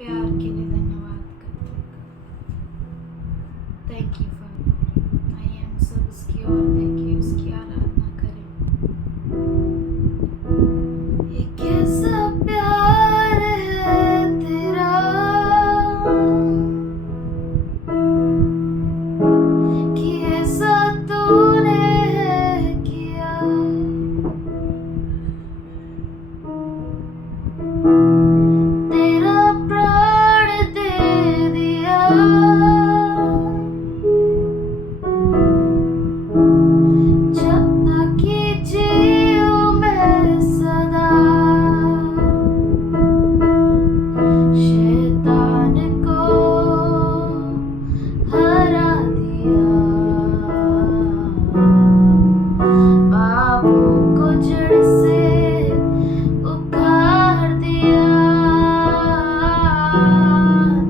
प्यार के लिए धन्यवाद करते हैं। थैंक यू फॉर आइए हम सब उसकी ओर देखिए, उसकी आराधना करें। ये कैसा प्यार है तेरा कि ऐसा तूने किया। तेरा प्राण दे दिया जब तक कि जीऊं मैं सदा। शैतान को हरा दिया, पापों को जड़ से उखाड़ दिया।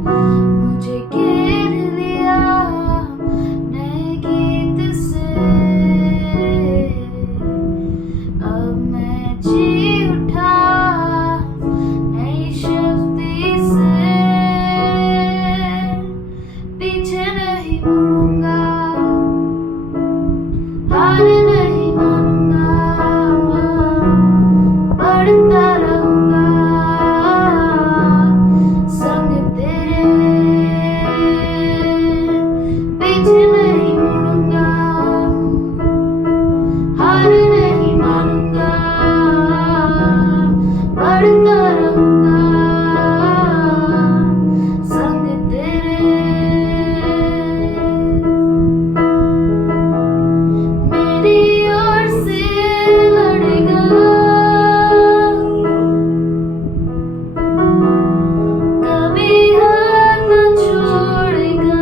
मुझे घेर लिया नए गीत से, अब मैं जी उठा नई शक्ति से। पीछे नहीं मुड़ूंगा, हार नहीं मानूंगा, बढ़ता रहूंगा संग तेरे। पीछे नहीं मुड़ूंगा, हार नहीं मानूंगा, बढ़ता रहूंगा संग तेरे। मेरी ओर से लड़ेगा, कभी हाथ न छोड़ेगा।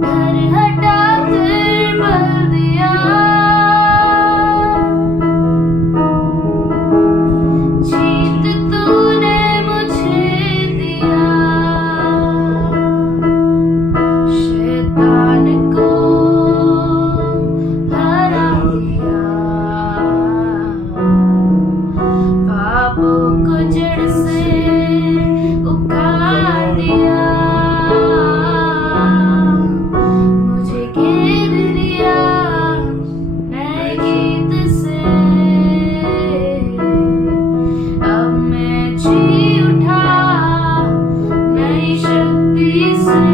घर हटा कर बल दिया, जीत तूने मुझे दिया। शैतान को हरा दिया, पापों को जड़ से उखाड़ दिया। मुझे घेर लिया नए गीत से, अब मैं जी उठा नई शक्ति से।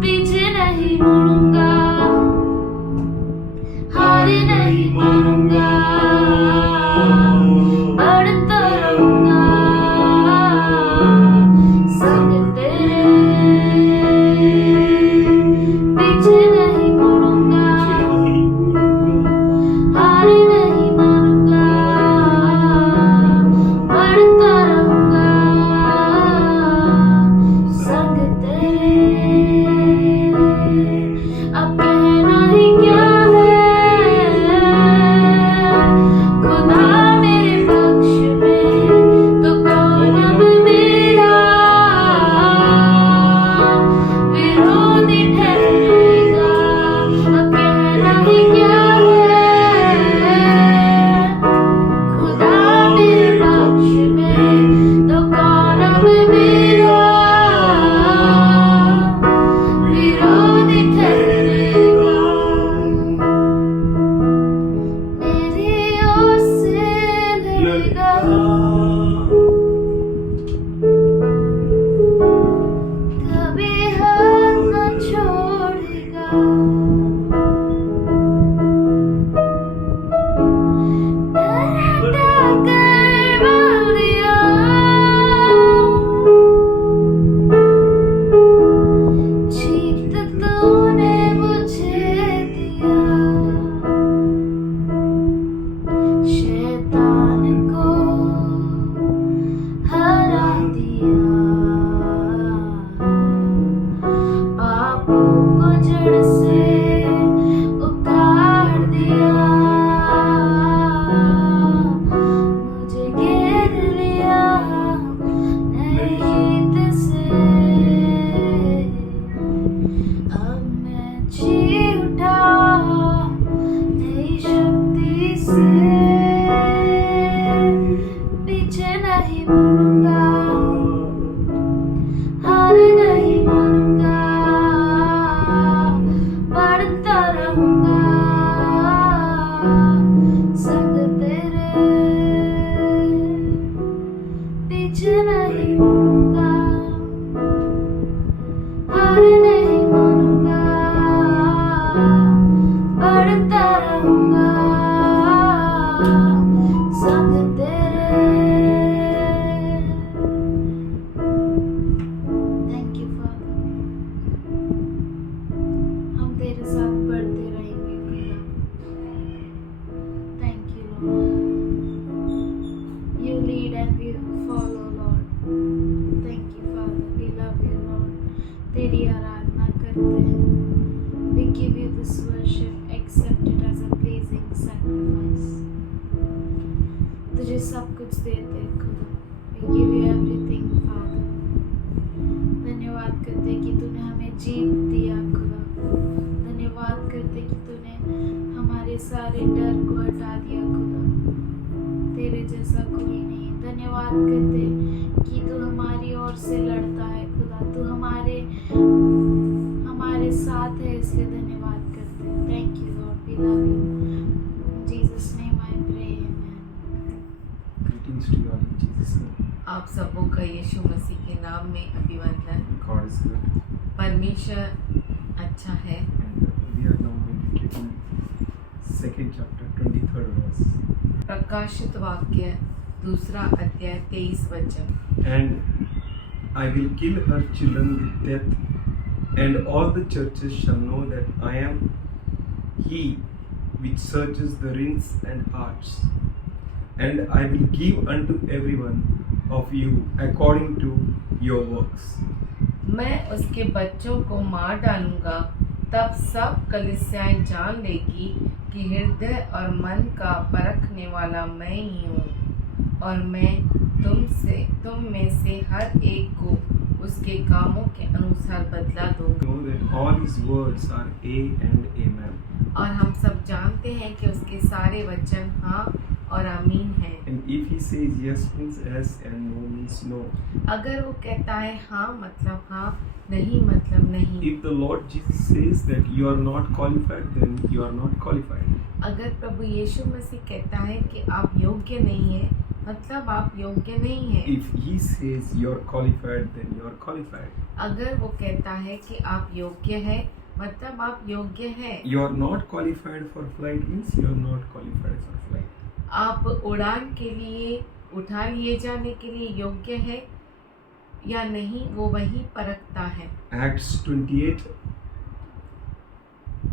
पीछे नहीं मुड़ूंगा, हार नहीं मानूंगा, बढ़ता रहूंगा संग तेरे। पीछे नहीं मुड़ूंगा, हार नहीं मानूंगा, बढ़ता रहूंगा संग तेरे। अब कहना ही क्या है, sacrifice. तुझे सब कुछ देते हैं खुदा. We give you everything, Father. धन्यवाद करते कि तूने हमें जीत दिया खुदा. धन्यवाद करते कि तूने हमारे सारे डर को हटा दिया खुदा. तेरे जैसा कोई नहीं. धन्यवाद करते कि तू हमारी ओर से लड़ता है खुदा. तू हमारे साथ है, इसलिए धन्यवाद करते हैं. Thank you lord. We love you. In Jesus name I pray. Amen. Greetings to you all in Jesus' name. आप सबों का यीशु मसीह के नाम में अभिवंदन. God is good. परमेश्वर अच्छा है. And we are now meditating second chapter, 23rd verse. प्रकाशित वाक्य 2 अध्याय 23 वचन. And I will kill her children with death, and all the churches shall know that I am He which searches the reins and hearts. And I will give unto everyone of you according to your works. मैं उसके बच्चों को मार डालूंगा, तब सब कलीसियाएं जान लेगी कि हृदय और मन का परखने वाला मैं ही हूँ, और मैं तुम में से हर एक को उसके कामों के अनुसार बदला दूंगा. Know that all His words are A and Amen. और हम सब जानते हैं कि उसके सारे वचन हाँ और आमीन हैं. And if He says yes means yes and no means no. अगर वो कहता है हाँ मतलब हाँ, नहीं मतलब नहीं. If the Lord Jesus says that you are not qualified, then you are not qualified. अगर प्रभु यीशु मसीह कहता है कि आप योग्य नहीं हैं, मतलब आप योग्य नहीं हैं. If He says you are qualified, then you are qualified. अगर वो कहता है कि आप योग्य हैं, मतलब आप योग्य हैं. You are not qualified for flight means you are not qualified for flight. आप उड़ान के लिए उठा लिए जाने के लिए योग्य है या नहीं, वो वही परखता है. Acts 28,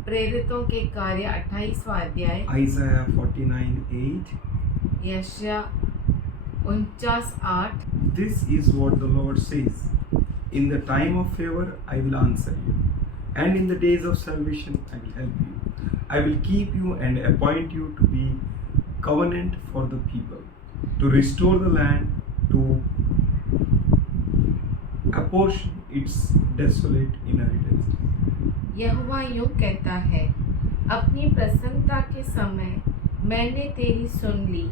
प्रेरितों के कार्य 28वां अध्याय, Isaiah 49:8. यशाया 49:8. This is what the Lord says. In the time of favor I will answer you, and in the days of salvation I will help you. I will keep you and appoint you to be covenant for the people, to restore the land, to apportion its desolate inheritance. यहोवा यूं कहता है, अपनी प्रसन्नता के समय मैंने तेरी सुन ली,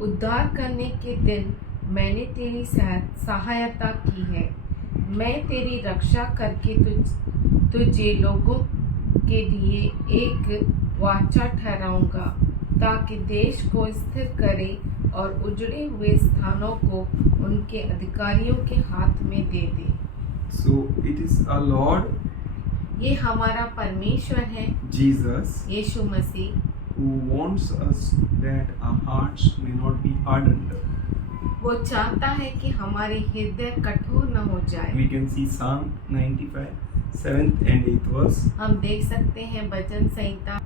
उद्धार करने के दिन मैंने तेरी सहायता की है. मैं तेरी रक्षा करके तुझे लोगों के लिए एक वाचा ठहराऊंगा, ताकि देश को स्थिर करे और उजड़े हुए स्थानों को उनके अधिकारियों के हाथ में दे दे. So it is our Lord ये हमारा परमेश्वर है, Jesus, Yeshu Masih, who wants us that our hearts may not be hardened. वो चाहता है कि हमारे हृदय कठोर न हो जाए. We can see Psalm 95, 7th and 8th verse. हम देख सकते हैं भजन संहिता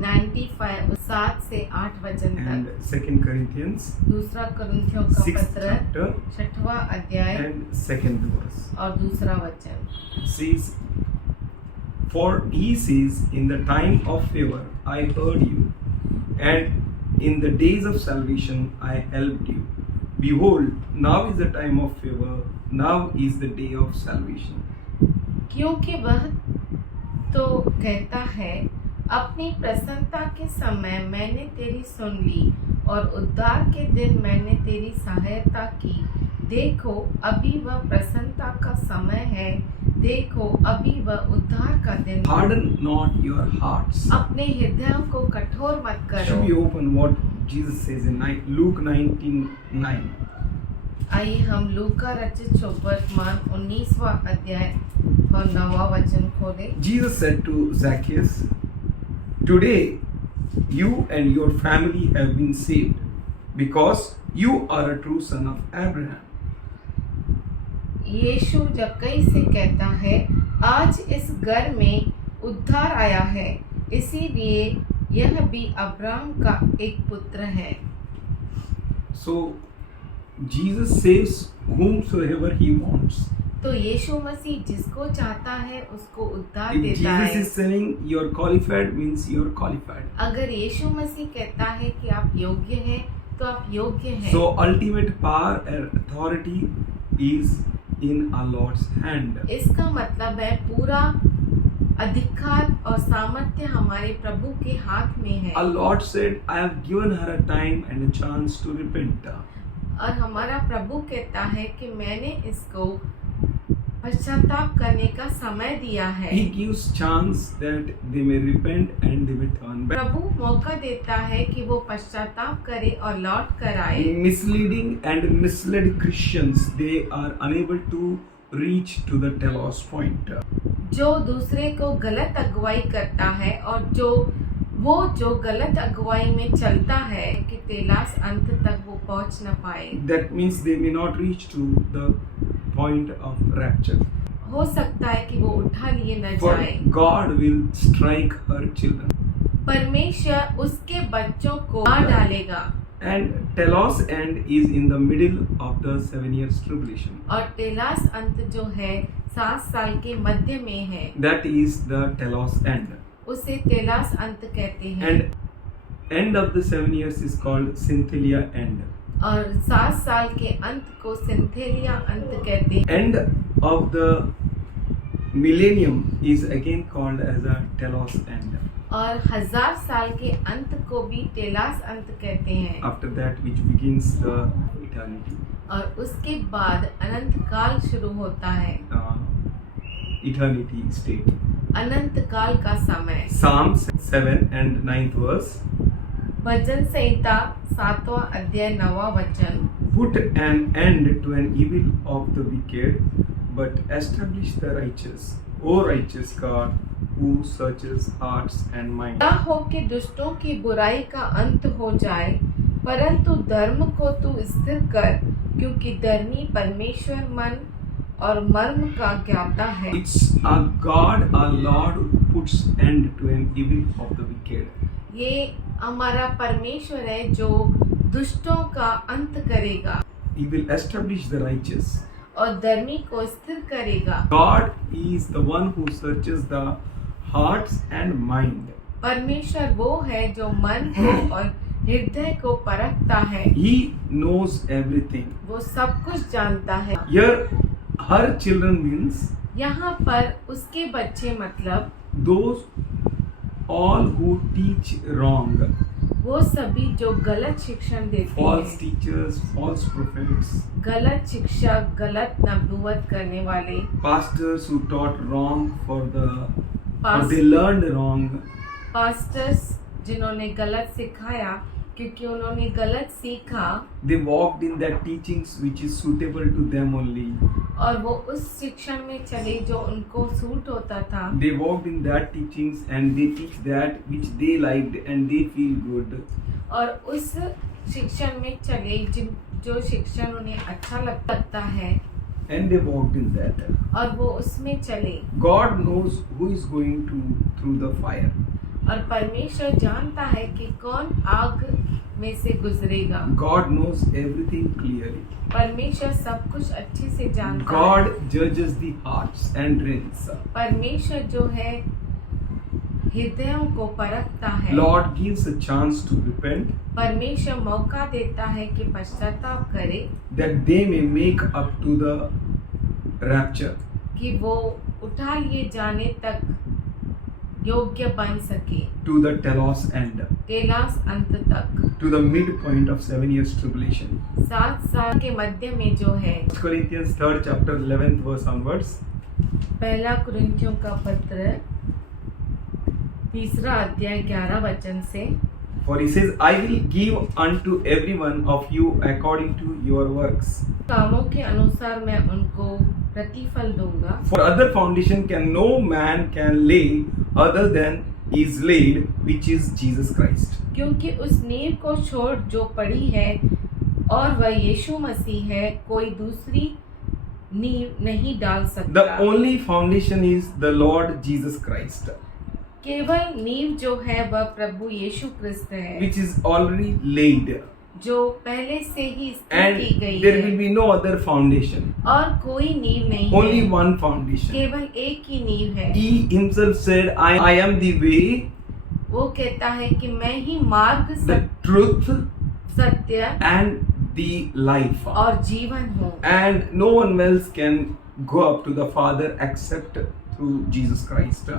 95 7 से 8 वचन And तक. 2 Corinthians 2 कुरिन्थियों का 6th पत्र chapter 6वां अध्याय and 2nd verse. और 2 वचन. Says, for He says, in the time of favor I heard you, and in the days of salvation I helped you. Behold, now is the time of favor, now is the day of salvation. क्योंकि वह तो कहता है, अपनी प्रसन्नता के समय मैंने तेरी सुन ली, और उद्धार के दिन मैंने तेरी सहायता की. देखो अभी वह प्रसन्नता का समय है, देखो अभी वह उद्धार का दिन. Harden not your hearts. अपने हृदयों को कठोर मत Should we करो. open what Jesus says in Luke 19:9? आइए हम लूका रचित सुवर्तमान 19वां अध्याय और 9वां वचन खोलें. Jesus said to Zacchaeus, today you and your family have been saved, because you are a true son of Abraham. यीशु जक्कई से कहता है, आज इस घर में उद्धार आया है, इसीलिए यह भी अब्राहम का एक पुत्र है. So Jesus saves whomsoever He wants. तो यीशु मसीह जिसको चाहता है उसको उद्धार If देता Jesus है। is saying you're qualified, means you're qualified. अगर यीशु मसीह कहता है कि आप योग्य हैं तो आप योग्य हैं। So ultimate power and authority is in our Lord's hand. इसका मतलब है पूरा अधिकार और सामर्थ्य हमारे प्रभु के हाथ में है। Our Lord said, I have given her a time and a chance to repent. और हमारा प्रभु कहता है कि मैंने इसको पश्चाताप करने का समय दिया है। He gives chance that they may repent and they may turn back. प्रभु मौका देता है कि वो पश्चाताप करे और लौट कर आए। Misleading and misled Christians, they are unable to reach to the telos point. जो दूसरे को गलत अगुवाई करता है और जो गलत अगुवाई में चलता है कि तेलास अंत तक वो पहुंच न पाए। That means they may not reach to the point of rapture. हो सकता है कि वो उठा लिए न For जाए। God will strike her children. परमेश्वर उसके बच्चों को मार डालेगा। And telos end is in the middle of the 7 years tribulation. और तेलास अंत जो है 7 साल के मध्य में है, That is the telos end. उसे तेलास अंत कहते हैं। And end of the 7 years is called Synthelia end. और 7 साल के अंत को सिंथेलिया अंत कहते हैं। End of the millennium is again called as a telos end. और 1000 साल के अंत को भी तेलास अंत कहते हैं। After that, which begins the eternity. और उसके बाद अनंत काल शुरू होता है। Eternity state. अनंत काल का समय। Psalms 7 and 9th verse. भजन संहिता 7वां अध्याय 9वां वचन। Put an end to an evil of the wicked, but establish the righteous. O righteous God, who searches hearts and minds. ना हो कि दुष्टों की बुराई का अंत हो जाए, परंतु धर्म को तू स्थिर कर, क्योंकि धर्मी परमेश्वर मन और मर्म का ज्ञाता है। It's our God, our Lord, who puts end to an evil of the wicked. ये हमारा परमेश्वर है जो दुष्टों का अंत करेगा He will establish the righteous. और धर्मी को स्थिर करेगा। God is the one who searches the hearts and mind. परमेश्वर वो है जो मन को और हृदय को परखता है। He knows everything. वो सब कुछ जानता है। Here, her children means यहाँ पर उसके बच्चे मतलब those all who teach wrong. वो सभी जो गलत शिक्षण देते False हैं, teachers, false prophets, गलत शिक्षक, गलत नबूवत करने वाले, pastors who taught wrong or pass- they learned wrong. Pastors जिन्होंने गलत सिखाया क्योंकि उन्होंने गलत सीखा They walked in that teachings which is suitable to them only. और वो उस शिक्षण में चले जो उनको सूट होता था। They walked in that teachings and they teach that which they liked and they feel good. और उस शिक्षण में चले जो शिक्षण उन्हें अच्छा लगता है And they walked in that. और वो उसमें चले। God knows who is going through the fire. और परमेश्वर जानता है कि कौन आग में से गुजरेगा। God knows everything clearly. परमेश्वर सब कुछ अच्छे से जानता है। God judges the hearts and reins. परमेश्वर जो है हृदयों को परखता है। Lord gives a chance to repent परमेश्वर मौका देता है कि पश्चाताप करे that they may make up to the rapture. कि वो उठा लिए जाने तक योग्य बन सके, To the telos end. तेलास अंत तक, To the midpoint of 7 years tribulation. 7 साल के मध्य में जो है। 1 Corinthians 3rd chapter 11th verse onwards. पहला कुरिन्थियों का पत्र 3 अध्याय 11 वचन से। For he says, I will give unto every one of you according to your works. कामों के अनुसार मैं उनको प्रतिफल दूंगा। For other foundation no man can lay other than is laid, which is Jesus Christ. क्योंकि उस नींव को छोड़ जो पड़ी है और वह यीशु मसीह है, कोई दूसरी नींव नहीं डाल The सकता। only foundation is the Lord Jesus Christ, केवल नींव जो है वह प्रभु यीशु क्रिस्त है, which is already laid. जो पहले से ही स्थिर and की गई there है will be no other foundation, और कोई नींव नहीं only है, one foundation. केवल एक ही नींव है। He himself said, I am the way, वो कहता है कि मैं ही मार्ग, the truth सत्य and the life. और जीवन हूँ, And no one else can go up to the Father except through Jesus Christ.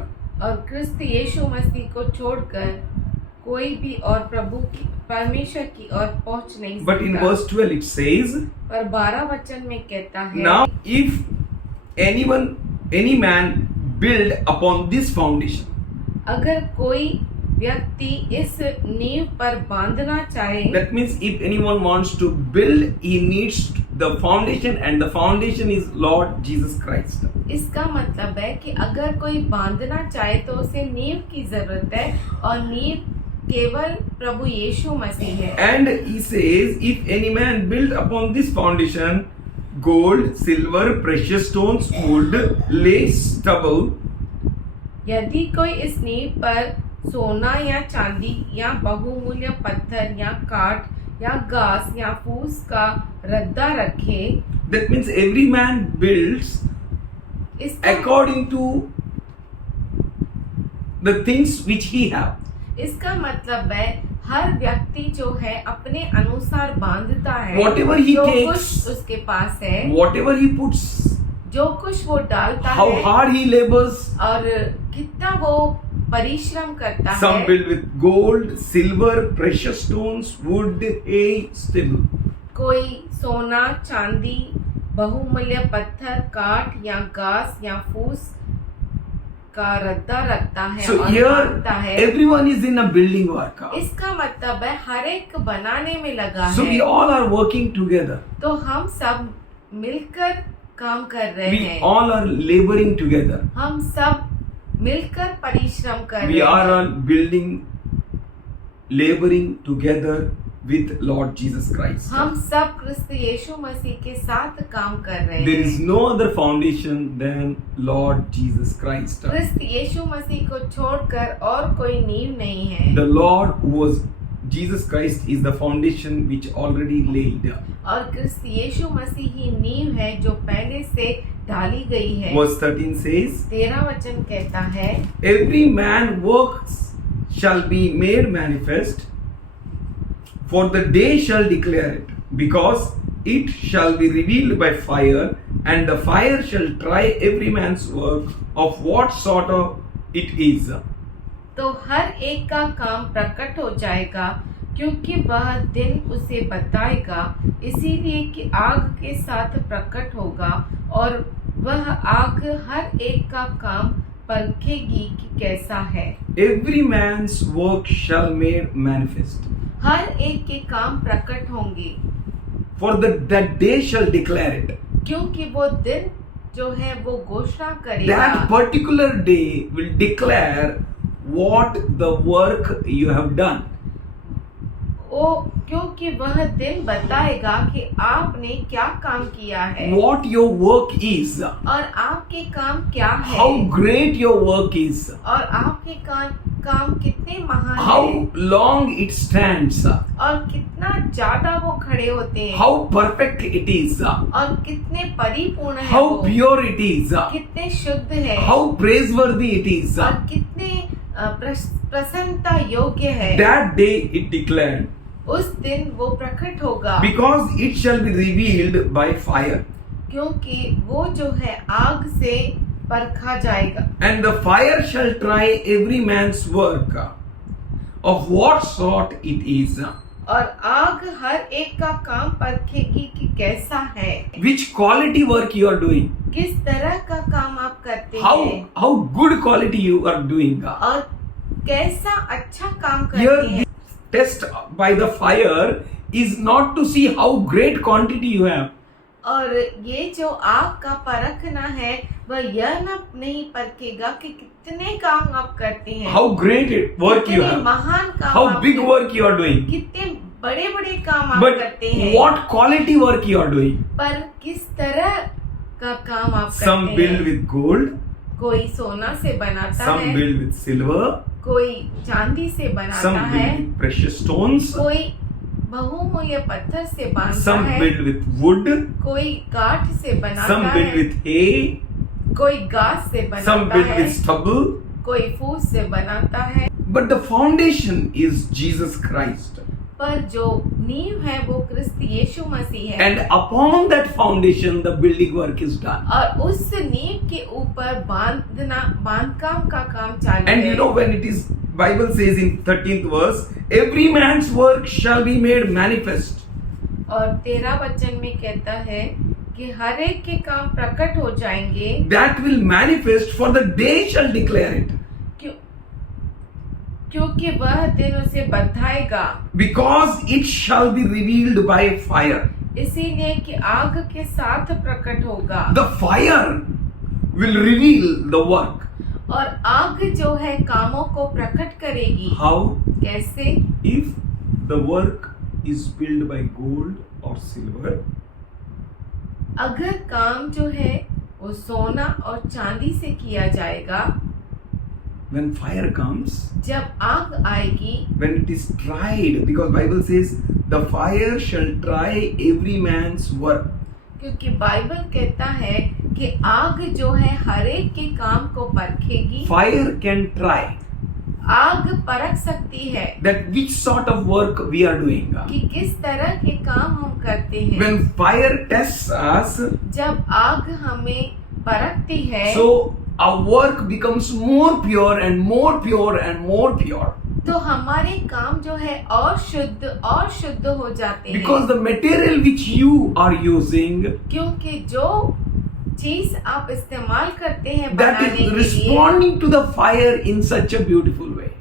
और क्रिस्त यीशु मसीह को छोड़कर कोई भी और प्रभु की परमेश्वर की ओर पहुंच नहीं सकता। But in verse 12 it says, पर 12 वचन में कहता है, now if any man build upon this foundation, अगर कोई व्यक्ति इस नींव पर बांधना चाहे, that means if anyone wants to build, he needs the foundation, and the foundation is Lord Jesus Christ. इसका मतलब है कि अगर कोई बांधना चाहे तो उसे नींव की जरूरत है और नींव केवल प्रभु यीशु मसीह है। And he says, if any man build upon this foundation, gold, silver, precious stones, wood, lace, stubble, यदि कोई इस नींव पर सोना या चांदी या बहुमूल्य पत्थर या काठ या घास या फूस का रद्दा रखे, that means every man builds इसका according to the things which he have. इसका मतलब है हर व्यक्ति जो है अपने अनुसार बांधता है, Whatever he जो takes, कुछ उसके पास है, whatever he puts, जो कुछ वो डालता how है hard he labors. और कितना वो परिश्रम करता Some है। build with gold, silver, precious stones, wood, hay, stubble. कोई सोना, चांदी, बहुमूल्य पत्थर, काठ या घास या फूस का रद्दा रखता है So और here बांधता है। everyone is in a building work. इसका मतलब है हर एक बनाने में लगा So है। we all are working together. तो हम सब मिलकर काम कर रहे We हैं, all are laboring together. हम सब मिलकर परिश्रम कर We रहे are हैं। all building, laboring together with Lord Jesus Christ. हम सब क्रिस्त यीशु मसीह के साथ काम कर रहे There is हैं। no other foundation than Lord Jesus Christ. क्रिस्त यीशु मसीह को छोड़कर और कोई नींव नहीं है। The Lord who was Jesus Christ is the foundation which already laid. और क्रिस्त यीशु मसीह ही नींव है जो पहले से डाली गई है। Verse 13 says, 13 वचन कहता है, every man works shall be made manifest, for the day shall declare it, because it shall be revealed by fire, and the fire shall try every man's work of what sort of it is. तो हर एक का काम प्रकट हो जाएगा, क्योंकि वह दिन उसे बताएगा, इसीलिए कि आग के साथ प्रकट होगा और वह आग हर एक का काम परखेगी कि कैसा है। Every man's work shall made manifest, हर एक के काम प्रकट होंगे, for that day shall declare it. क्योंकि वो दिन जो है वो घोषणा करेगा। That particular day will declare what the work you have done. वो क्योंकि वह दिन बताएगा कि आपने क्या काम किया है What your work is, और आपके काम क्या है, how great your work is, और आपके काम कितने महान how है long it stands, और कितना ज्यादा वो खड़े होते हैं, how perfect it is, और कितने परिपूर्ण है how वो, pure it is, कितने शुद्ध है, how praiseworthy it is. और कितने प्रसन्नता योग्य है। That day it declared, उस दिन वो प्रकट होगा, because it shall be revealed by fire, क्योंकि वो जो है आग से परखा जाएगा, and the fire shall try every man's work of what sort it is. और आग हर एक का काम परखेगी कि कैसा है, Which quality work you are doing, किस तरह का काम आप करते हैं how good quality you are doing. और कैसा अच्छा काम करते Here हैं। the test by the fire is not to see how great quantity you have, और ये जो आग का परखना है वह यह नहीं परखेगा कि कितने काम आप करते हैं, how great work you कितने have, महान काम how आप big करते- work you are doing, कितने बड़े बड़े काम आप but करते हैं, what quality work you are doing. पर किस तरह का काम आप Some करते build हैं। with gold, कोई सोना से बनाता some है, build with silver, कोई चांदी से some बनाता build है, with precious stones, कोई बहुमूल्य पत्थर से बांधता some है, build with wood, कोई काठ से बनाता some build है, with hay, कोई घास से some बनाता build है, with stubble. कोई फूस से बनाता है। But the foundation is Jesus Christ. पर जो नींव है वो क्रिस्त यीशु मसीह है, And upon that foundation, the building work is done. और उस नींव के ऊपर बांधकाम का काम चालू And है। you know, when it is, Bible says in 13th verse, every man's work shall be made manifest. और 13 वचन में कहता है कि हर एक के काम प्रकट हो जाएंगे, That will manifest, for the day shall declare it. क्योंकि वह दिन उसे बधाएगा, Because it shall be revealed by fire. इसीलिए कि आग के साथ प्रकट होगा। The fire will reveal the work. और आग जो है कामों को प्रकट करेगी। How? कैसे? If the work is built by gold or silver, अगर काम जो है वो सोना और चांदी से किया जाएगा, when fire comes, जब आग आएगी, when it is tried, because Bible says the fire shall try every man's work. क्योंकि बाइबल कहता है कि आग जो है हर एक के काम को परखेगी। Fire can try आग परख सकती है that which sort of work we are doing. कि किस तरह के काम हम करते हैं। When fire tests us, जब आग हमें परखती है, so our work becomes more pure and more pure and more pure. तो हमारे काम जो है और शुद्ध हो जाते Because हैं। the material which you are using, क्योंकि जो चीज आप इस्तेमाल करते हैं that बनाने is के लिए, responding to the fire in such a beautiful way.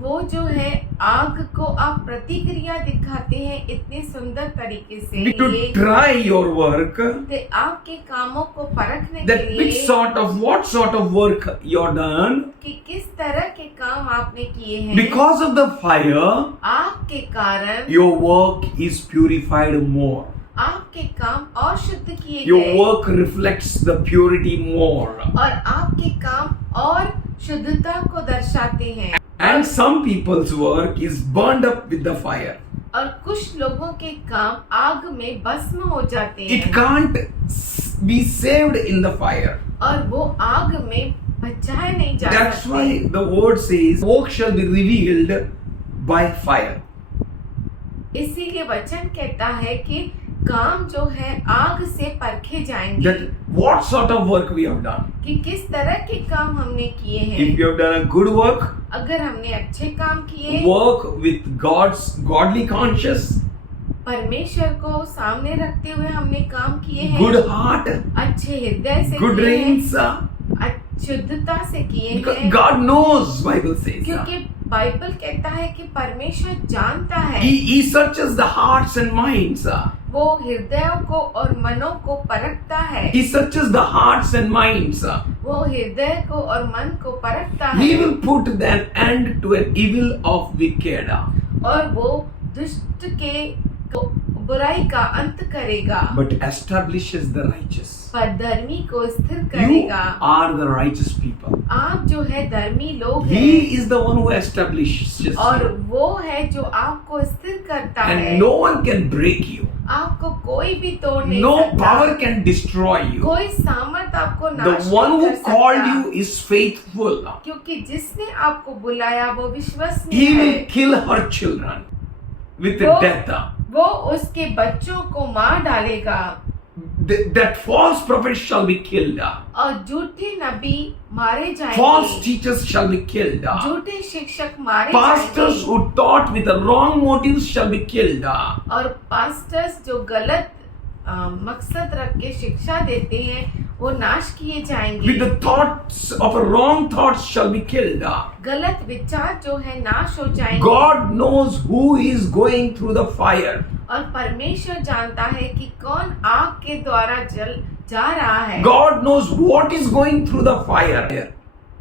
वो जो है आग को आप प्रतिक्रिया दिखाते हैं इतने सुंदर तरीके से, We to try your work, तो आपके कामों को परखने that के which लिए sort of, what sort of work you're done. कि किस तरह के काम आपने किए हैं। Because of the fire, आग के कारण your work is purified more. आपके काम और शुद्ध किए Your गए, work reflects the purity more. और आपके काम और शुद्धता को दर्शाते हैं। And some people's work is burned up with the fire. और कुछ लोगों के काम आग में भस्म हो जाते It हैं, can't be saved in the fire. और वो आग में बचाए नहीं जा That's सकते। why the word says, work shall be revealed by fire. इसीलिए वचन कहता है कि काम जो है आग से परखे जाएंगे, That what sort of work we have done. कि किस तरह के काम हमने किए If हैं। you have done a good work, अगर हमने अच्छे काम किए, work with God's godly conscience, परमेश्वर को सामने रखते हुए हमने काम किए हैं, good heart, अच्छे हृदय से good किए हैं, reins, शुद्धता से किए because हैं, God knows, Bible says. क्योंकि बाइबल कहता है कि परमेश्वर जानता है, He searches the hearts and minds. वो हृदयों को और मनों को परखता है, He searches the hearts and minds. वो हृदय को और मन को परखता He है, will put an end to an evil of wicked. और वो दुष्ट के बुराई का अंत करेगा, But establishes the righteous. पर धर्मी को स्थिर You करेगा। are the righteous people. आप जो है धर्मी लोग He हैं, is the one who establishes और you. वो है जो आपको स्थिर करता है। And no one can break you. आपको कोई भी तोड़ नहीं No सकता, power can destroy you. कोई सामर्थ आपको The नाश one नहीं who कर called सकता, you is faithful. क्योंकि जिसने आपको बुलाया वो विश्वसनीय He है। will kill her children with वो- death. वो उसके बच्चों को मार डालेगा, That false prophets shall be killed. और झूठे नबी मारे False जाएंगे, teachers shall be killed. झूठे शिक्षक मारे Pastors जाएंगे, who taught with the wrong motives shall be killed. और पास्टर्स जो गलत मकसद रख के शिक्षा देते हैं वो नाश किए जाएंगे। With the thoughts of a wrong thoughts shall be killed. गलत विचार जो है नाश हो जाएंगे। God knows who is going through the fire. और परमेश्वर जानता है कि कौन आग के द्वारा जल जा रहा है। God knows what is going through the fire.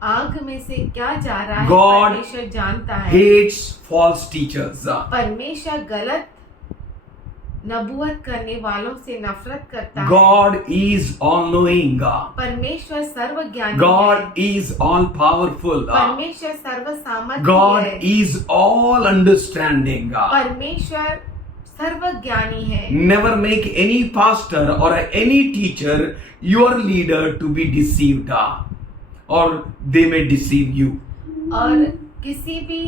आग में से क्या जा रहा है, God परमेश्वर जानता है। Hates false teachers. परमेश्वर गलत नबूवत करने वालों से नफरत करता है। God is all knowing. परमेश्वर सर्वज्ञानी God है। is all powerful. परमेश्वर सर्व सामर्थ्य God है। is all understanding. परमेश्वर सर्वज्ञानी है। Never make any pastor or any teacher your leader to be deceived, or they may deceive you. और किसी भी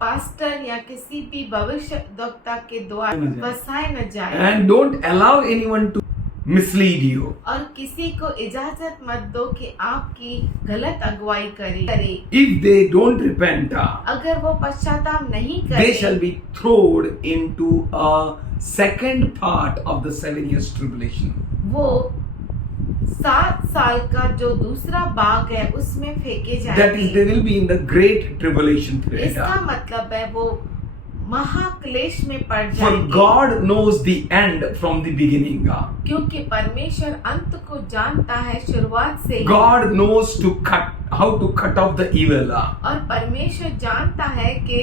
पास्टर या किसी भी भविष्यद्वक्ता के द्वारा फंसाए न जाए। And don't allow anyone to mislead you. और किसी को इजाजत मत दो कि आपकी गलत अगुवाई करे। If they don't repent, अगर वो पश्चाताप नहीं they करे shall be thrown into a second part of the 7 years tribulation. वो 7 साल का जो दूसरा भाग है उसमें फेंके That is, जाएंगे। they will be in the great tribulation period. इसका मतलब है वो महाक्लेश में पड़ For जाएंगे। God knows the end from the beginning. क्योंकि परमेश्वर अंत को जानता है शुरुआत से ही। God knows how to cut off the evil. और परमेश्वर जानता है कि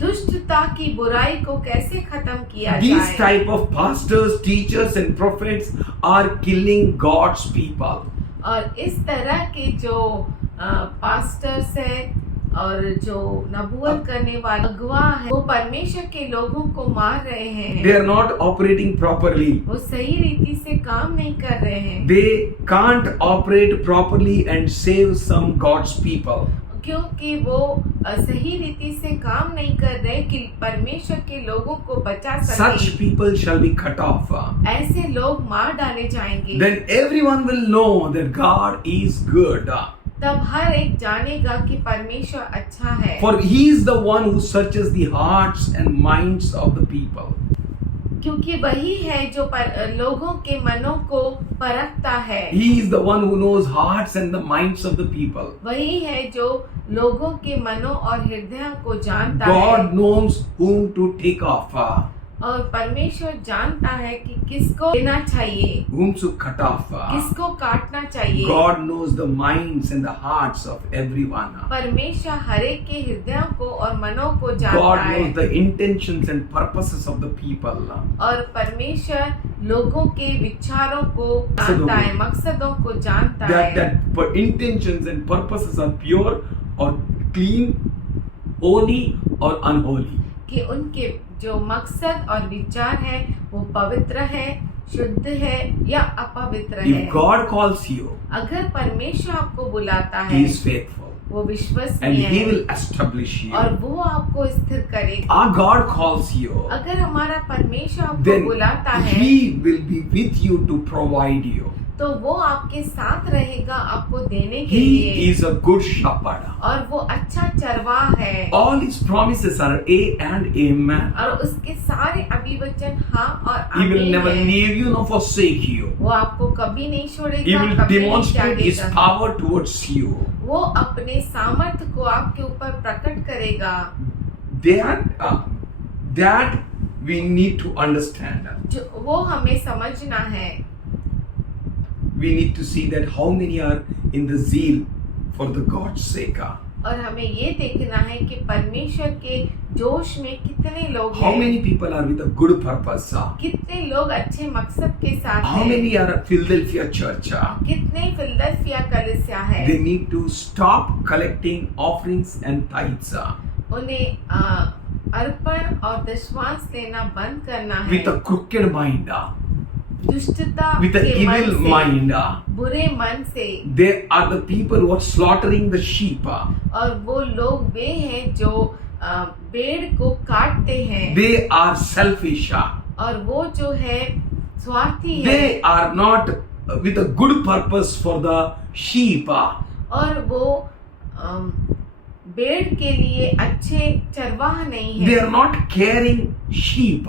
दुष्टता की बुराई को कैसे खत्म किया These जाए। type of pastors, teachers and prophets are killing God's people. और इस तरह के जो पास्टर्स हैं और जो नबूवत करने वाले अगुवा हैं वो परमेश्वर के लोगों को मार रहे हैं। They are not operating properly. वो सही रीति से काम नहीं कर रहे हैं। They can't operate properly and save some God's people. क्योंकि वो सही रीति से काम नहीं कर रहे कि परमेश्वर के लोगों को बचा Such सके। people shall be cut off. ऐसे लोग मार डाले जाएंगे। Then everyone will know that God is good. तब हर एक जानेगा कि परमेश्वर अच्छा है। For He is the one who searches the hearts and minds of the people. क्योंकि वही है जो लोगों के मनों को परखता है। He is the one who knows hearts and the minds of the people. वही है जो लोगों के मनों और हृदयों को जानता God है। knows whom to take off, और परमेश्वर जानता है कि किसको लेना चाहिए, whom to cut off. किसको काटना चाहिए। God knows the minds and the hearts of everyone. परमेश्वर हर एक के हृदयों को और मनों को God जानता knows है। the intentions and purposes of the people. और परमेश्वर लोगों के विचारों को जानता है, मकसदों को जानता है। That intentions and purposes are pure or clean, holy or unholy. कि उनके जो मकसद और विचार है वो पवित्र है, शुद्ध है या अपवित्र है। If God calls you, अगर परमेश्वर आपको बुलाता He है is faithful वो and विश्वसनीय He है will establish you. और वो आपको स्थिर करेगा। Our God calls you, अगर हमारा परमेश्वर आपको then बुलाता है He will be with you to provide you. तो वो आपके साथ रहेगा आपको देने के He लिए। is a good shepherd. और वो अच्छा चरवाह है। All His promises are A and Amen. और उसके सारे अभिवचन हाँ और He will आमीन never है। leave you nor forsake you. वो आपको कभी नहीं He छोड़ेगा, will कभी नहीं demonstrate His त्यागेगा। power towards you. वो अपने सामर्थ्य को आपके ऊपर प्रकट करेगा। That we need to understand. जो वो हमें समझना है। We need to see that how many are in the zeal for the God's sake. और हमें ये देखना है कि परमेश्वर के जोश में कितने लोग How हैं, many people are with a good purpose? कितने लोग अच्छे मकसद के साथ How हैं, many are at Philadelphia church? कितने फिलदेल्फिया कलीसिया है। They need to stop collecting offerings and tithes उन्हें अर्पण और दशमांश लेना बंद करना है। with a crooked mind, दुष्टता with an के मन evil से, mind. बुरे मन से। They are the people who are slaughtering the sheep. और वो लोग वे हैं जो भेड़ को काटते हैं। They are selfish. और वो जो है स्वार्थी है। They are not with a good purpose for the sheep. और वो भेड़ के लिए अच्छे चरवाह नहीं They है। are not caring sheep.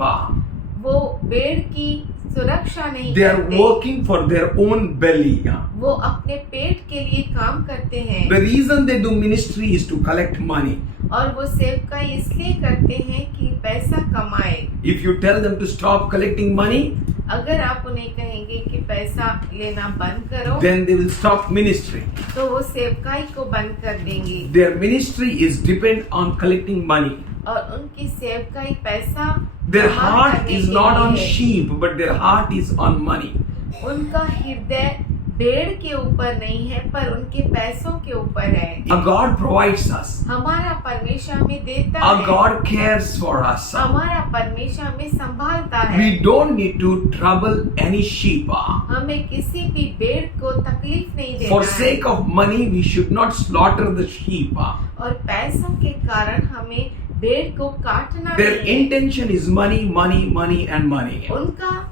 वो भेड़ की सुरक्षा नहीं They are करते। working for their own belly. वो अपने पेट के लिए काम करते हैं। The reason they do ministry is to collect money. और वो सेवकाई इसलिए करते हैं कि पैसा कमाए। If you tell them to stop collecting money, अगर आप उन्हें कहेंगे कि पैसा लेना बंद करो then they will stop ministry. तो वो सेवकाई को बंद कर देंगे। Their ministry is depend on collecting money. और उनकी सेवकाई पैसा Their जमा heart करने is के not लिए on है। sheep, but their heart is on money. उनका हृदय भेड़ के ऊपर नहीं है पर उनके पैसों के ऊपर है। Our God provides us. हमारा परमेश्वर हमें देता Our है। God cares for us. हमारा परमेश्वर हमें संभालता है। We don't need to trouble any sheep. हमें किसी भी भेड़ को तकलीफ नहीं देना For है। sake of money, we should not slaughter the sheep. और पैसों के कारण हमें भेड़ को काटना Their नहीं है। intention is money, money, money and money. उनका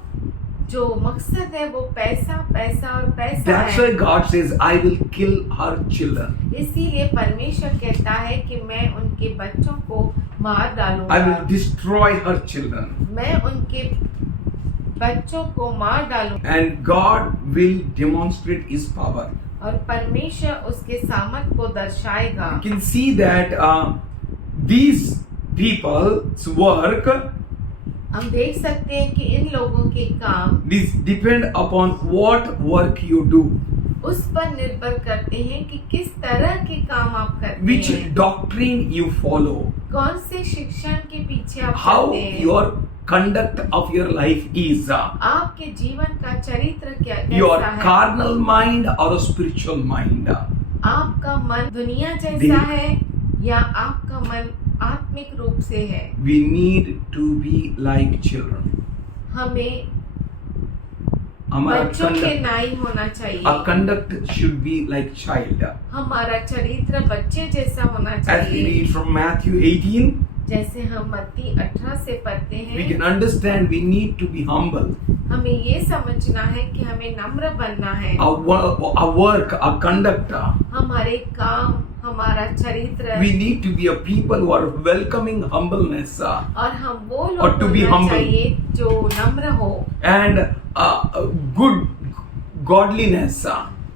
जो मकसद है वो पैसा पैसा और पैसा That's है। why God says, I will kill her children. इसीलिए परमेश्वर कहता है कि मैं उनके बच्चों को मार I डालूंगा। will destroy her children. मैं उनके बच्चों को मार डालूंगा And God will demonstrate His power. और परमेश्वर उसके सामर्थ को दर्शाएगा। You can see that these people's work हम देख सकते हैं कि इन लोगों के काम this depend upon what work you do, उस पर निर्भर करते हैं कि किस तरह के काम आप करते which हैं, doctrine you follow, कौन से शिक्षण के पीछे आप how चलते हैं, your conduct of your life is, आपके जीवन का चरित्र your कैसा है, carnal mind or a spiritual mind. आपका मन दुनिया जैसा देख- है या आपका मन आत्मिक रूप से है। We need to be like children. हमें हमारा बच्चों के conduct, नाई होना चाहिए। our conduct should be like child. हमारा चरित्र बच्चे जैसा होना As we चाहिए। read from Matthew 18, जैसे हम मत्ती 18 से पढ़ते we हैं, can understand we need to be humble. हमें ये समझना है कि हमें नम्र बनना है। Our work, our conduct, हमारे काम, हमारा चरित्र, we need to be a people who are welcoming humbleness और हम वो or लोग to be होना humble. चाहिए जो नम्र हो and good godliness,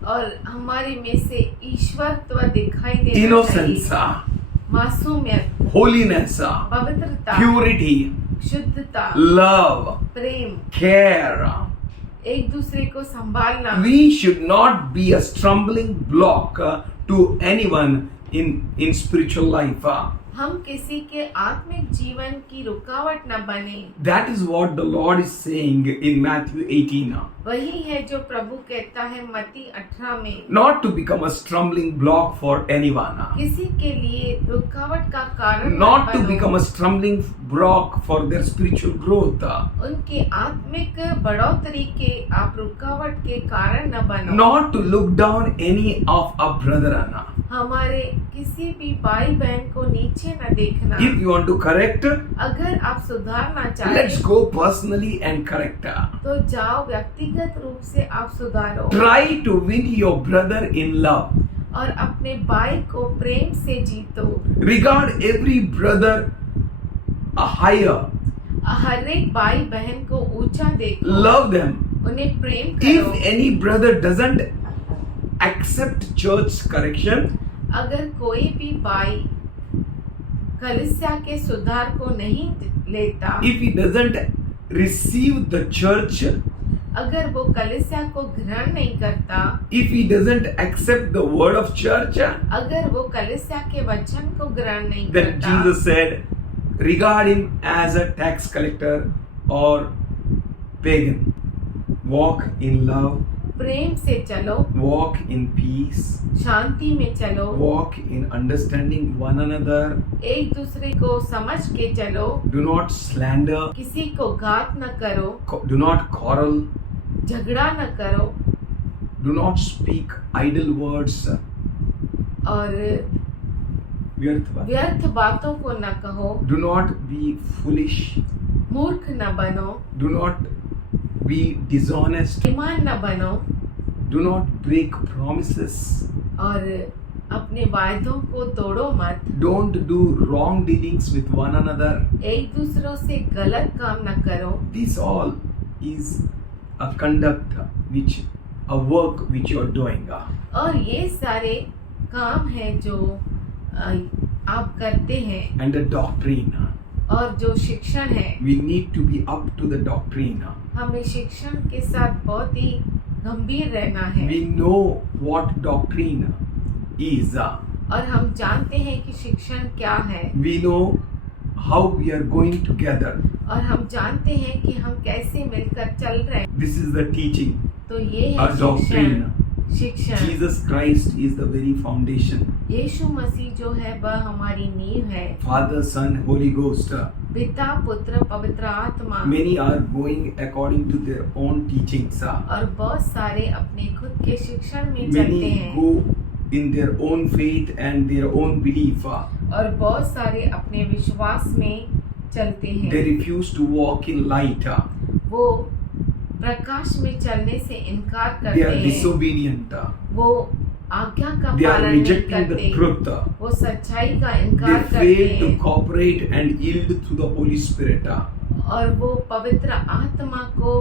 और हमारे में से ईश्वरत्व दिखाई देना innocence, चाहिए। मासूमियत, holiness, पवित्रता, purity, शुद्धता, love, प्रेम, care. एक दूसरे को संभालना। We should not be a stumbling block to anyone in spiritual life. हम किसी के आत्मिक जीवन की रुकावट न बने। That is what the Lord is saying in Matthew 18. वही है जो प्रभु कहता है मत्ती 18 में, Not to become a stumbling block for anyone. किसी के लिए रुकावट का कारण Not मत to बनो। become a stumbling block for their spiritual growth. उनके आत्मिक बढ़ोतरी के आप रुकावट के कारण न बनो। Not to look down any of our brethren. हमारे किसी भी भाई बहन को नीचे न देखना। If you want to correct, अगर आप सुधारना चाहे let's go personally and correct. तो जाओ, व्यक्तिगत रूप से आप सुधारो Try to win your brother in love. और अपने भाई को प्रेम से जीतो। Regard every brother higher. हर एक भाई बहन को ऊंचा देखो, Love them. उन्हें प्रेम करो। If any brother doesn't accept church correction, अगर कोई भी भाई कलीसिया के सुधार को नहीं लेता, if he doesn't receive the church, अगर वो कलीसिया को ग्रहण नहीं करता, if he doesn't accept the word of church, अगर वो कलीसिया के वचन को ग्रहण नहीं then करता, Jesus said, regard him as a tax collector or pagan. Walk in love, प्रेम से चलो, walk in peace, शांति में चलो, walk in understanding one another. एक दूसरे को समझ के चलो, Do not slander, किसी को घात न करो, do not quarrel, झगड़ा न करो do not speak idle words. और व्यर्थ बात. व्यर्थ बातों को न कहो, Do not be foolish. मूर्ख न बनो, Do not be dishonest. ईमान न बनो Do not break promises. और अपने वायदों को तोड़ो मत। Don't do wrong dealings with one another. एक दूसरों से गलत काम न करो। This all is a conduct which a work which you are doing. और ये सारे काम हैं जो आप करते हैं And the doctrine. और जो शिक्षण है, We need to be up to the doctrine. हमें शिक्षण के साथ बहुत ही गंभीर रहना है। We know what doctrine is. और हम जानते हैं कि शिक्षण क्या है, We know how we are going together. और हम जानते हैं कि हम कैसे मिलकर चल रहे हैं। This is the teaching, तो ये a है शिक्षण, doctrine. शिक्षण। Jesus Christ is the very foundation. यीशु मसीह जो है वह हमारी नींव है। Father, Son, Holy Ghost. पिता, पुत्र, पवित्र आत्मा। Many are going according to their own teachings. और बहुत सारे अपने खुद के शिक्षण में चलते Many हैं go in their own faith and their own belief. और बहुत सारे अपने विश्वास में चलते They हैं। refuse to walk in light. वो प्रकाश में चलने से इनकार They करते are हैं। disobedient. वो आज्ञा का They are पालन नहीं rejecting the करते। truth. वो सच्चाई का They इनकार करते fail to हैं cooperate and yield to the Holy Spirit. और वो पवित्र आत्मा को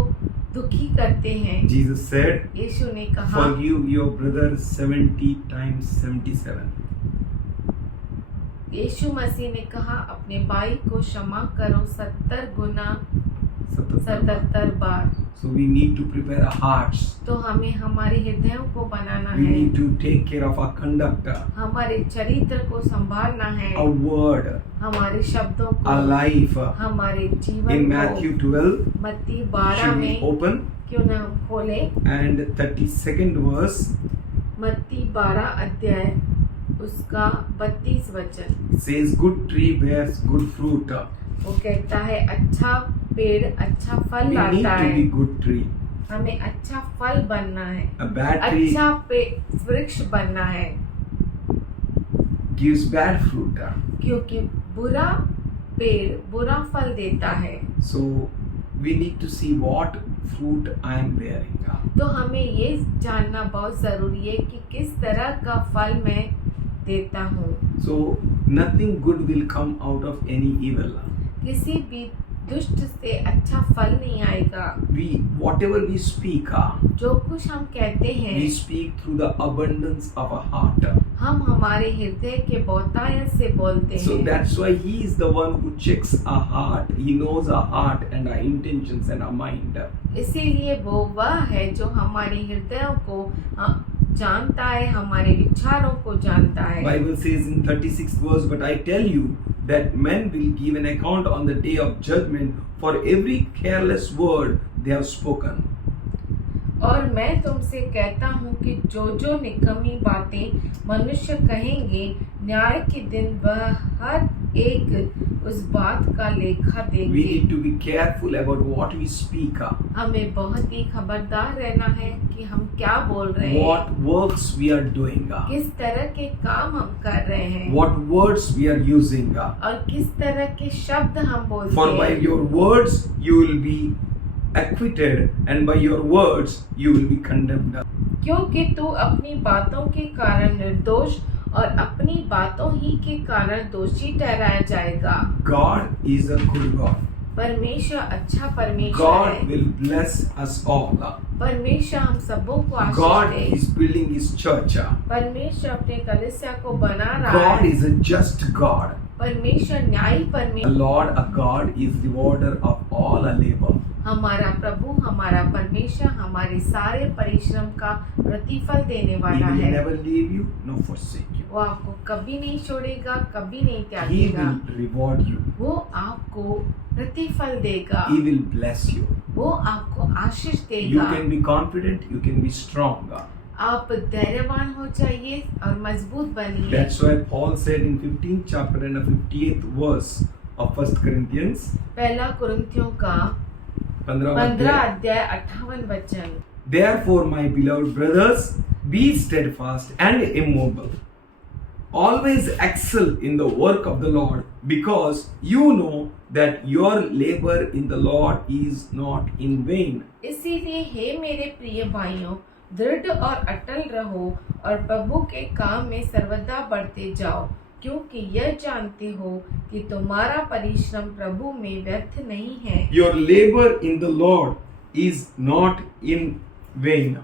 दुखी करते हैं। Jesus said, यीशु ने कहा, forgive your brother 70 times 77. यीशु मसीह ने कहा अपने भाई को क्षमा करो 70 गुना 77 बार। So we need to prepare our hearts. तो हमें हमारे हृदयों को बनाना We है, need to take care of our conduct, हमारे चरित्र को संभालना है, our word, हमारे शब्दों our को, life. हमारे In जीवन Matthew को। 12, मत्ती 12 should we में open? क्यों ना हम खोले? And 32nd verse मत्ती 12 अध्याय उसका 32 वचन says, good tree bears good fruit. वो कहता है अच्छा पेड़ अच्छा फल We need लाता to है। be good tree. हमें अच्छा फल बनना है, A bad tree अच्छा वृक्ष बनना है, gives bad fruit. क्योंकि बुरा पेड़ बुरा फल देता है। So we need to see what fruit I am bearing. तो हमें ये जानना बहुत जरूरी है कि किस तरह का फल मैं देता हूँ। So nothing good will come out of any evil. किसी भी दुष्ट से अच्छा फल नहीं आएगा। Whatever we speak, जो कुछ हम कहते हैं we speak through the abundance of our heart. हम हमारे हृदय के बहुतायत से बोलते So हैं। that's why He is the one who checks our heart. He knows our heart and our intentions and our mind. इसीलिए वो वह है जो हमारे हृदयों को जानता है, हमारे विचारों को जानता है। Bible says in 36th verse, but I tell you that men will give an account on the day of judgment for every careless word they have spoken. और मैं तुमसे कहता हूँ कि जो जो निकम्मी बातें मनुष्य कहेंगे न्याय के दिन वह हर एक उस बात का लेखा We देंगे। need to be careful about what we speak, हमें बहुत ही खबरदार रहना है कि हम क्या बोल रहे हैं, what works we are doing, किस तरह के काम हम कर रहे हैं what words we are using. और किस तरह के शब्द हम बोलते For by हैं। your words you will be acquitted, and by your words you will be condemned. क्योंकि तू अपनी बातों के कारण निर्दोष और अपनी बातों ही के कारण दोषी ठहराया जाएगा। God is a good God. परमेश्वर अच्छा परमेश्वर God है। will bless us all. परमेश्वर हम सबों को आशीष God they. is building His church. परमेश्वर अपने कलीसिया को बना रहा God है। is a just God. परमेश्वर न्यायी A परमेश्वर। Lord, a God is rewarder of all our labor. हमारा प्रभु हमारा परमेश्वर हमारे सारे परिश्रम का प्रतिफल देने He वाला will है। never leave you nor forsake you. वो आपको कभी नहीं छोड़ेगा, कभी नहीं He त्यागेगा। will reward you. वो आपको प्रतिफल देगा, He will bless you. वो आपको आशीष You देगा। can be confident, you can be strong. आप धैर्यवान हो जाइए और मजबूत बनिए। That's why Paul said in 15th chapter and the 58th verse of 1 Corinthians, पहला कुरिन्थियों का 15 15 अध्याय 58 वचन। Therefore, my beloved brothers, be steadfast and immovable. Always excel in the work of the Lord, because you know that your labor in the Lord is not in vain. इसीलिए हे मेरे प्रिय भाइयों, दृढ़ और अटल रहो और प्रभु के काम में सर्वदा बढ़ते जाओ, क्योंकि यह जानते हो कि तुम्हारा परिश्रम प्रभु में व्यर्थ नहीं है। Your labor in the Lord is not in vain.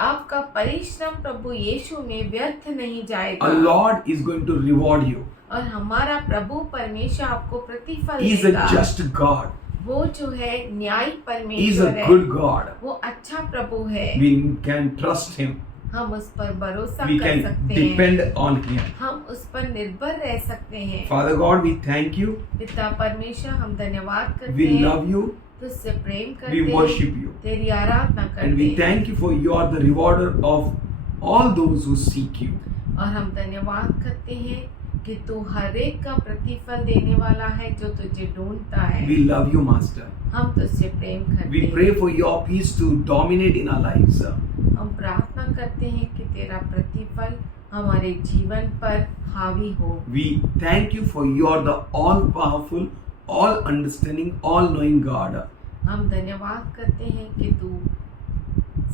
आपका परिश्रम प्रभु यीशु में व्यर्थ नहीं A जाएगा। Lord is going to reward you. और हमारा प्रभु परमेश्वर आपको प्रतिफल He is a देगा। just God. वो जो है न्यायी He is परमेश्वर a है, good God. वो अच्छा प्रभु है। We can trust Him. हम उस पर भरोसा We कर can सकते हैं, depend on Him. हम उस पर निर्भर रह सकते हैं। Father God, we thank you. पिता परमेश्वर हम धन्यवाद करते We हैं, love you. तुझसे प्रेम We करते हैं, worship you. तेरी आराधना And करते we हैं। thank you for you are the rewarder of all those who seek you. और हम धन्यवाद करते हैं कि तू हर एक का प्रतिफल देने वाला है जो तुझे ढूंढता है। We love you, Master. हम तुझसे प्रेम करते We हैं। pray for your peace to dominate in our lives. हम प्रार्थना करते हैं कि तेरा प्रतिफल हमारे जीवन पर हावी हो। We thank you for you are the all-powerful, all-understanding, all-knowing God. हम धन्यवाद करते हैं कि तू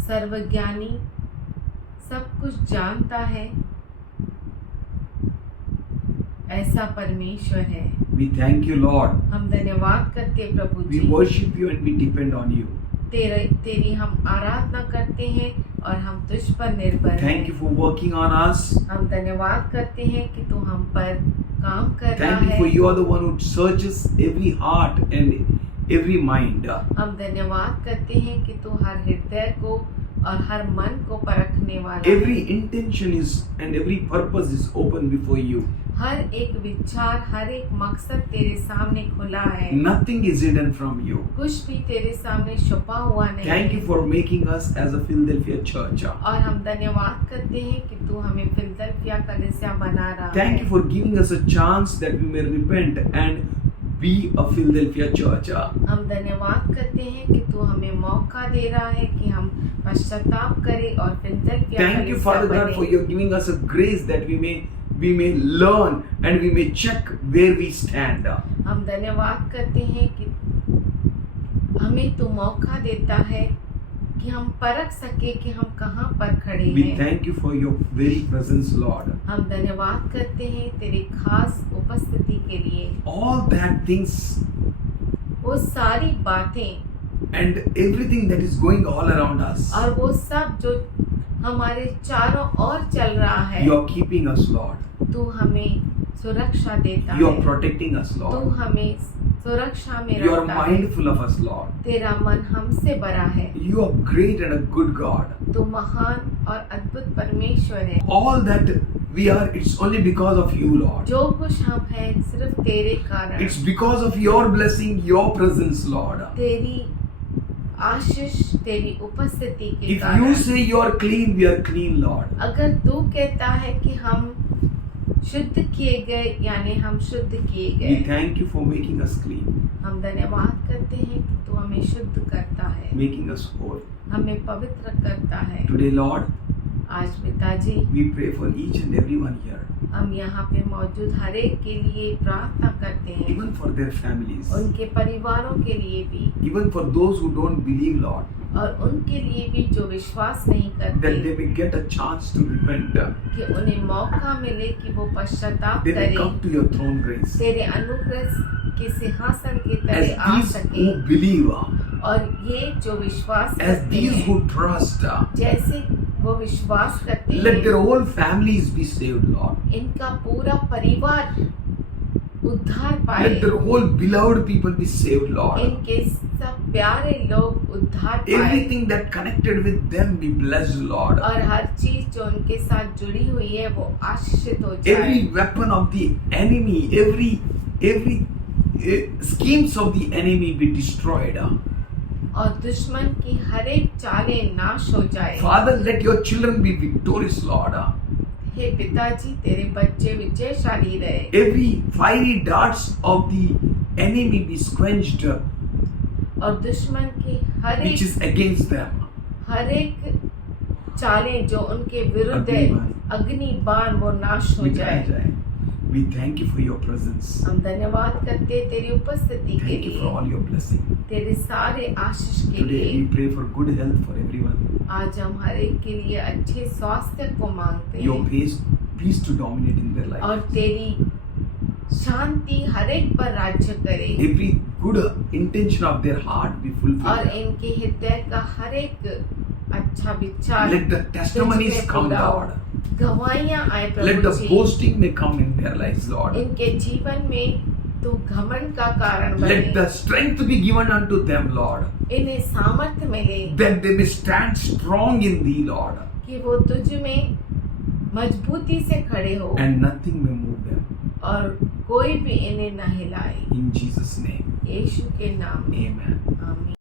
सर्वज्ञानी, सब कुछ जानता है, ऐसा परमेश्वर है। We thank you, Lord. हम धन्यवाद करते हैं प्रभु We ji. worship you and we depend on you. तेरी हम आराधना करते हैं और हम तुझ पर निर्भर हैं। Thank you for working on us. हम धन्यवाद करते हैं कि तू हम पर काम कर रहा Thank you है। for you are the one who searches every heart and every mind. हम धन्यवाद करते हैं कि तू हर हृदय को और हर मन को परखने वाला Every है। intention is and every purpose is open before you. हर एक विचार, हर एक मकसद तेरे सामने खुला है। Nothing is hidden from you. कुछ भी तेरे सामने छुपा हुआ नहीं Thank you है। for making us as a Philadelphia church. और हम धन्यवाद करते हैं कि तू हमें फिलदेल्फिया कलीसिया बना रहा Thank है। you for giving us a chance that we may repent and be a Philadelphia church. हम धन्यवाद करते हैं कि तू हमें मौका दे रहा है कि हम पश्चाताप करें और Philadelphia Thank you, Father God, for your giving us a grace that we may learn and we may check where we stand. हम धन्यवाद करते हैं कि हमें तू मौका देता है कि हम परख सके कि हम कहाँ पर खड़े We हैं। thank you for your very presence, Lord. हम धन्यवाद करते हैं तेरी खास उपस्थिति के लिए। All that things वो सारी बातें and everything that is going all around us, और वो सब जो हमारे चारों ओर चल रहा है, you are keeping us, Lord. तू हमें सुरक्षा देता You are है। protecting us, तू Lord. हमें सुरक्षा में You are रखता है। mindful of us, Lord. तेरा मन हमसे बड़ा है। You are great and a good God. तू महान और अद्भुत परमेश्वर है। All that we are, it's only because of you, Lord. जो कुछ हम हैं सिर्फ तेरे कारण, It's because of your blessing, your presence, Lord. तेरी आशीष, तेरी उपस्थिति के If कारण। you say you are clean, we are clean, Lord. अगर तू कहता है कि हम शुद्ध किए गए, यानी हम शुद्ध किए We गए। thank you for making us clean, हम धन्यवाद करते हैं कि तू हमें शुद्ध करता है, making us whole. हमें पवित्र करता है। Today, Lord, आज पिताजी, we pray for each and everyone here, हम यहाँ पे मौजूद हर एक के लिए प्रार्थना करते हैं, even for their families, उनके परिवारों के लिए भी even for those who don't believe, Lord, और उनके लिए भी जो विश्वास नहीं that करते, they may get a chance to repent. कि उन्हें मौका मिले कि वो पश्चाताप They may करें, come to your throne grace. तेरे अनुग्रह के सिंहासन की As तरह आ these सके। who believe, और ये जो विश्वास as करते these हैं, who trust, जैसे वो विश्वास करते let their हैं, whole families be saved, Lord. इनका पूरा परिवार उद्धार पाए, Let their whole beloved people be saved, Lord. इनके सब प्यारे लोग उद्धार पाए, Everything that connected with them be blessed, Lord. और हर चीज जो उनके साथ जुड़ी हुई है वो आशीषित हो जाए। Every weapon of the enemy, every schemes of the enemy be destroyed. और दुश्मन की हर एक चालें नाश हो जाए। Father, let your children be victorious, Lord. हे पिताजी, तेरे बच्चे विजयशाली रहे। Every fiery darts of the enemy be quenched, और दुश्मन की हर which is एक against them. चालें जो उनके विरुद्ध है, अग्निबाण। अग्नि बाण, वो नाश हो मिटाया जाए। जाए. We thank you for your presence. हम धन्यवाद करते हैं तेरी उपस्थिति के Thank you for लिए, all your blessing. तेरे सारे आशीष के Today लिए। we pray for good health for everyone. आज हम हर एक के लिए अच्छे स्वास्थ्य को मांगते Your हैं, peace to dominate in their और life. तेरी शांति हर एक पर राज्य करे, Every good intention of their heart be और fulfilled. इनके हृदय का हर एक अच्छा विचार Let the testimonies तुझ में come, पूरा हो। Lord. गवाहियां आए Let Prabhu the ji, boasting may come in their lives, Lord. इनके जीवन में तू घमंड का कारण Let बने, the strength be given unto them, Lord. इन्हें सामर्थ्य मिले That they may stand strong in thee, Lord. कि वो तुझ में मजबूती से खड़े हो, And nothing may move them. और कोई भी इन्हें न हिलाए। In Jesus' name. यीशु के नाम में Amen. आमीन।